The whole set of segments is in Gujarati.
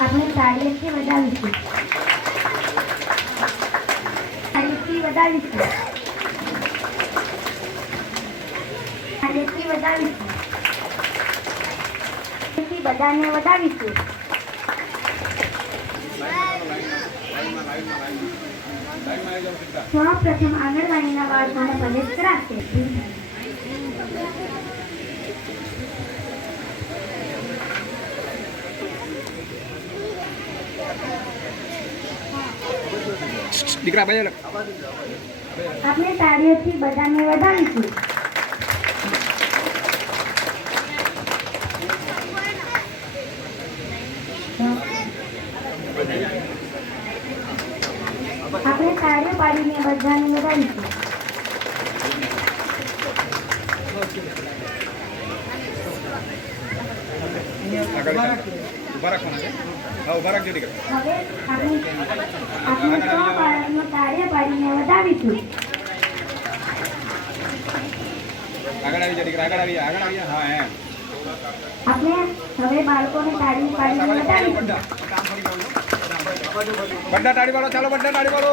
આપણે તાળીઓથી વધાવીશું. વધાવીશું. કાર્યથી વધાવીશું. બધાને વધાવીશું. સૌપ્રથમ આંગણવાડીના બાળકોને પ્રવેશ કરાશે. દીકરા ભાઈ આપણે તાળીઓથી બધાને વધાવીશું. આપણે તાળીઓ પાડીને બધાને વધાવીશું. ઉભા રાખવાના છે. હા, ઉભા રાખજો દીકરા. હવે આપણે તાળીઓ પાડીને વધાવીશું. આગળ આવી જા દીકરા, આગળ આવી જા. હા એમ. આપણે હવે બાળકોને તાળી પાડીને વધાવીશું. બધા તાળી વાળો, ચાલો બધા તાળી વાળો,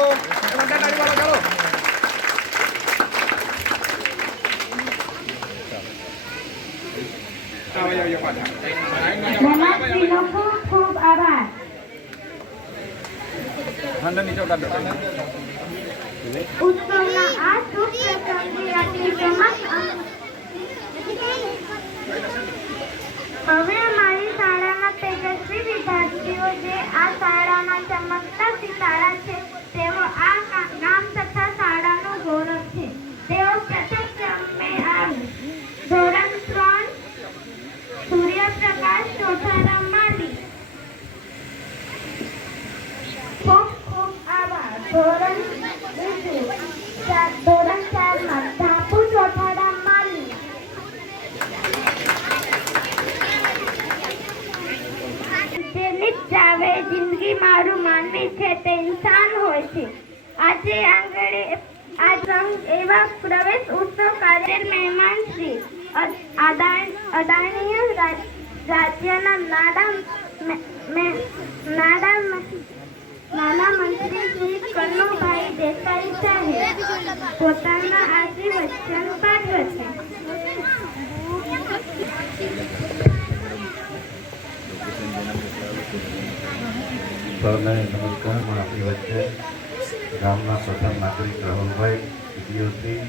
બધા તાળી વાળો, ચાલો. મહેમાનશ્રીનો ખૂબ ખૂબ આભાર. ઉત્સવના આ શુભ પ્રસંગે આપની સમક્ષ હવે અમારી શાળાના તેજસ્વી વિદ્યાર્થીઓ જે આ શાળાના ચમકતા સિતારા છે તેઓ આ ગામ તથા શાળાનું ગૌરવ છે. તેઓ પ્રથમ ક્રમે આવે. ધોરણ 3 સૂર્યપ્રકાશ ચોથારામ માલી. ખૂબ ખૂબ આભાર. ધોરણ 4 માં ધાપુ ચોથારામ માલી. જાવે જિંદગી મારું માનવી છે તે ઇન્સાન હોય છે. આજે આંગણે આજ રંગ એવા પ્રવેશ ઉત્સવ કાર્ય મહેમાન શ્રી અદાનીય રાજ્યના નાના મંત્રી શ્રી કનુભાઈ દેસાઈ સાહેબ પોતાના આશીર્વચન પાઠવે છે. સૌને નમસ્કાર. આપણી વચ્ચે ગામના પ્રથમ નાગરિક રાહુલભાઈ વિડીયોથી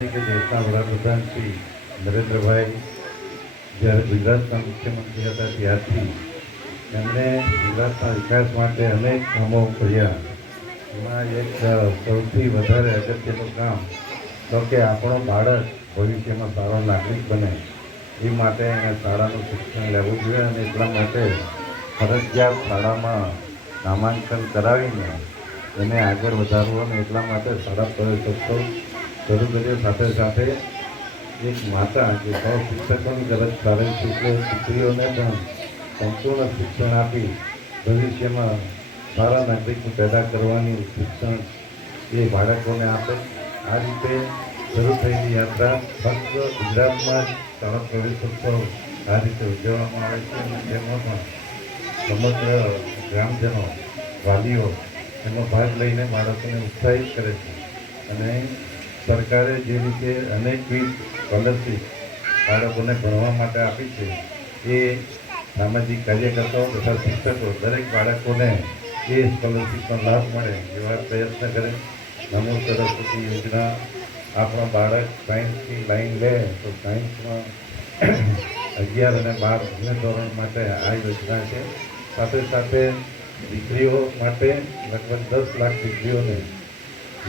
કે દેશના વડાપ્રધાન શ્રી નરેન્દ્રભાઈ જ્યારે ગુજરાતના મુખ્યમંત્રી હતા ત્યારથી એમણે ગુજરાતના વિકાસ માટે અનેક કામો કર્યા. એમાં એક સૌથી વધારે અગત્યનું કામ તો કે આપણો બાળક ભવિષ્યમાં સારો નાગરિક બને એ માટે એને શાળાનું શિક્ષણ લેવું જોઈએ અને એટલા માટે ફરજિયાત શાળામાં નામાંકન કરાવીને એને આગળ વધારવું અને એટલા માટે શાળા પ્રવેશોત્સવ શરૂ કર્યો. સાથે સાથે એક માતા જે સૌ શિક્ષકોની ગરજ કરે છે કે દીકરીઓને પણ સંપૂર્ણ શિક્ષણ આપી ભવિષ્યમાં સારા નાગરિકો પેદા કરવાની શિક્ષણ એ બાળકોને આપે. આ રીતે શરૂ થયેલી યાત્રા ફક્ત ગુજરાતમાં જ શાળા પ્રવેશોત્સવ આ રીતે ઉજવવામાં આવે છે અને તેમાં પણ સમગ્ર ગ્રામજનો વાલીઓ એમાં ભાગ લઈને બાળકોને ઉત્સાહિત કરે છે. અને સરકારે જે રીતે અનેકવિધ સ્કોલરશીપ બાળકોને ભણવા માટે આપી છે એ સામાજિક કાર્યકર્તાઓ તથા શિક્ષકો દરેક બાળકોને એ સ્કોલરશીપનો લાભ મળે એવા પ્રયત્ન કરે. નમો સરસ્વતી યોજના આપણો બાળક સાયન્સની લાઈન લે તો સાયન્સમાં 11 અને 12 ધોરણ માટે આ યોજના છે. સાથે સાથે દીકરીઓ માટે લગભગ 10 લાખ દીકરીઓને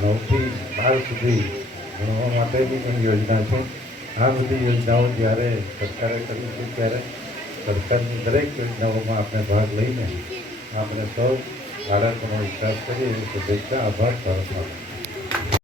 9 થી 12 સુધી ભણવા માટેની પણ યોજના છે. આ બધી યોજનાઓ જ્યારે સરકારે કરી છે ત્યારે સરકારની દરેક યોજનાઓમાં આપણે ભાગ લઈને આપણે સૌ બાળકોનો વિકાસ કરીએ એવી શુભેચ્છા. આભાર. ભારત માતા.